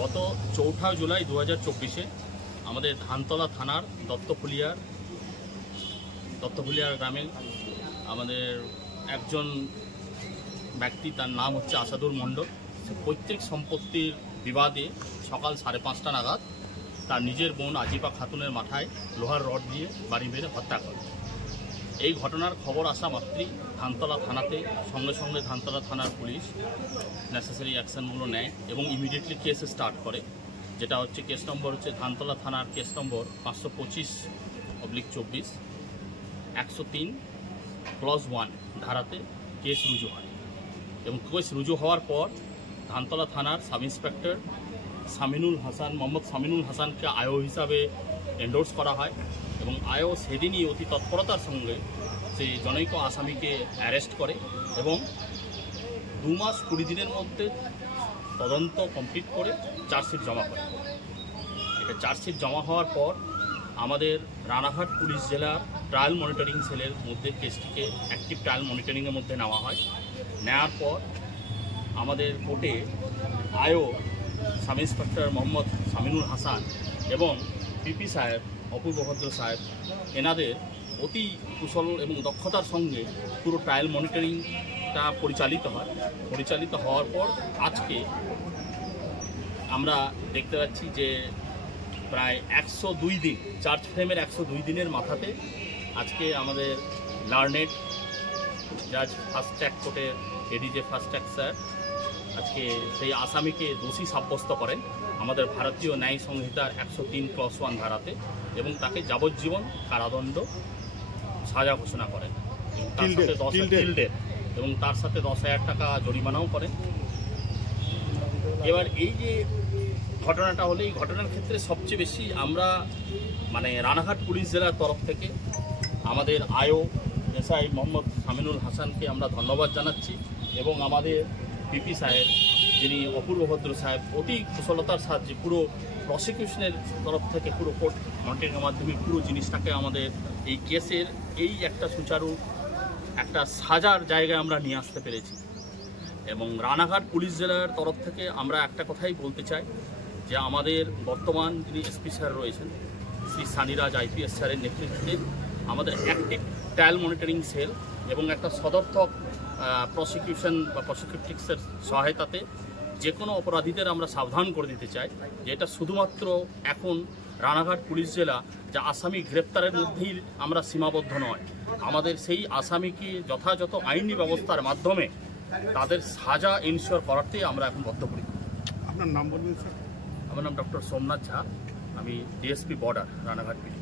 গত 4 জুলাই 2024-এ আমাদের ধানতলা থানার দত্তফুলিয়ার গ্রামে আমাদের একজন ব্যক্তি, তার নাম হচ্ছে আসাদুর মণ্ডল, পৈতৃক সম্পত্তির বিবাদে সকাল 5:30 নাগাদ তার নিজের বোন আজিবা খাতুনের মাথায় লোহার রড দিয়ে বাড়ি মেরে হত্যা করে। এই ঘটনার খবর আসা মাত্রই ধানতলা থানাতে সঙ্গে সঙ্গে ধানতলা থানার পুলিশ নেসেসারি অ্যাকশনগুলো নেয় এবং ইমিডিয়েটলি কেস স্টার্ট করে, যেটা হচ্ছে কেস নম্বর হচ্ছে ধানতলা থানার কেস নম্বর 525/24 103/1 ধারাতে কেস রুজু হয়। এবং কেস রুজু হওয়ার পর ধানতলা থানার সাব ইন্সপেক্টর মোহাম্মদ সামিনুল হাসানকে আয়ো হিসাবে এন্ডোর্স করা হয় এবং আয়ো সেদিনই অতি তৎপরতার সঙ্গে সেই জনৈক আসামিকে অ্যারেস্ট করে এবং 2 মাস 20 দিনের মধ্যে তদন্ত কমপ্লিট করে চার্জশিট জমা করে। এটা চার্জশিট জমা হওয়ার পর আমাদের রানাঘাট পুলিশ জেলার ট্রায়াল মনিটরিং সেলের মধ্যে কেসটিকে অ্যাক্টিভ ট্রায়াল মনিটরিংয়ের মধ্যে নেওয়া হয়। নেওয়ার পর আমাদের কোর্টে আয়ো সাব ইন্সপেক্টর মোহাম্মদ সামিনুল হাসান এবং পিপি সাহেব অপূর্ব ভদ্র সাহেব এনাদের অতি কুশল এবং দক্ষতার সঙ্গে পুরো ট্রায়াল মনিটরিংটা পরিচালিত হওয়ার পর আজকে আমরা দেখতে পাচ্ছি যে প্রায় 102 দিন, চার্জ ফ্রেমের 102 দিনের মাথাতে আজকে আমাদের লার্নেড জাজ ফার্স্ট ট্র্যাক কোর্টের এডিজে ফার্স্ট ট্র্যাক স্যার আজকে সেই আসামিকে দোষী সাব্যস্ত করেন আমাদের ভারতীয় ন্যায় সংহিতার 103/1 ধারাতে এবং তাকে যাবজ্জীবন কারাদণ্ড সাজা ঘোষণা করেন এবং তার সাথে 10,000 টাকা জরিমানাও করেন। এবার এই যে ঘটনাটা হলে, এই ঘটনার ক্ষেত্রে সবচেয়ে বেশি আমরা রানাঘাট পুলিশ জেলার তরফ থেকে আমাদের আয়ো এসআই মোহাম্মদ সামিনুল হাসানকে আমরা ধন্যবাদ জানাচ্ছি এবং আমাদের পিপি সাহেব, যিনি অপূর্ব ভদ্র সাহেব, অতি কুশলতার সাহায্যে পুরো প্রসিকিউশনের তরফ থেকে পুরো কোর্ট মনিটরিংয়ের মাধ্যমে পুরো জিনিসটাকে আমাদের এই কেসের এই একটা সুচারু একটা সাজার জায়গায় আমরা নিয়ে আসতে পেরেছি। এবং রানাঘাট পুলিশ জেলার তরফ থেকে আমরা একটা কথাই বলতে চাই যে আমাদের বর্তমান যিনি এসপি স্যার রয়েছেন শ্রী সানিরাজ আইপিএস স্যারের নেতৃত্বে আমাদের অ্যাক্টিভ ট্রায়াল মনিটরিং সেল এবং একটা সদর্থক প্রসিকিউশন বা প্রসিকিউটিক্সের সহায়তাতে যে কোনো অপরাধীদের আমরা সাবধান করে দিতে চাই যে এটা শুধুমাত্র এখন রানাঘাট পুলিশ জেলা যা আসামি গ্রেপ্তারের মধ্যেই আমরা সীমাবদ্ধ নয়, আমাদের সেই আসামিকে যথাযথ আইনি ব্যবস্থার মাধ্যমে তাদের সাজা ইনশিওর করাতেই আমরা এখন বদ্ধপরিকর। আপনার নাম বলবেন স্যার? আমার নাম ডক্টর সোমনাথ ঝা, আমি ডিএসপি বর্ডার রানাঘাট পিডি।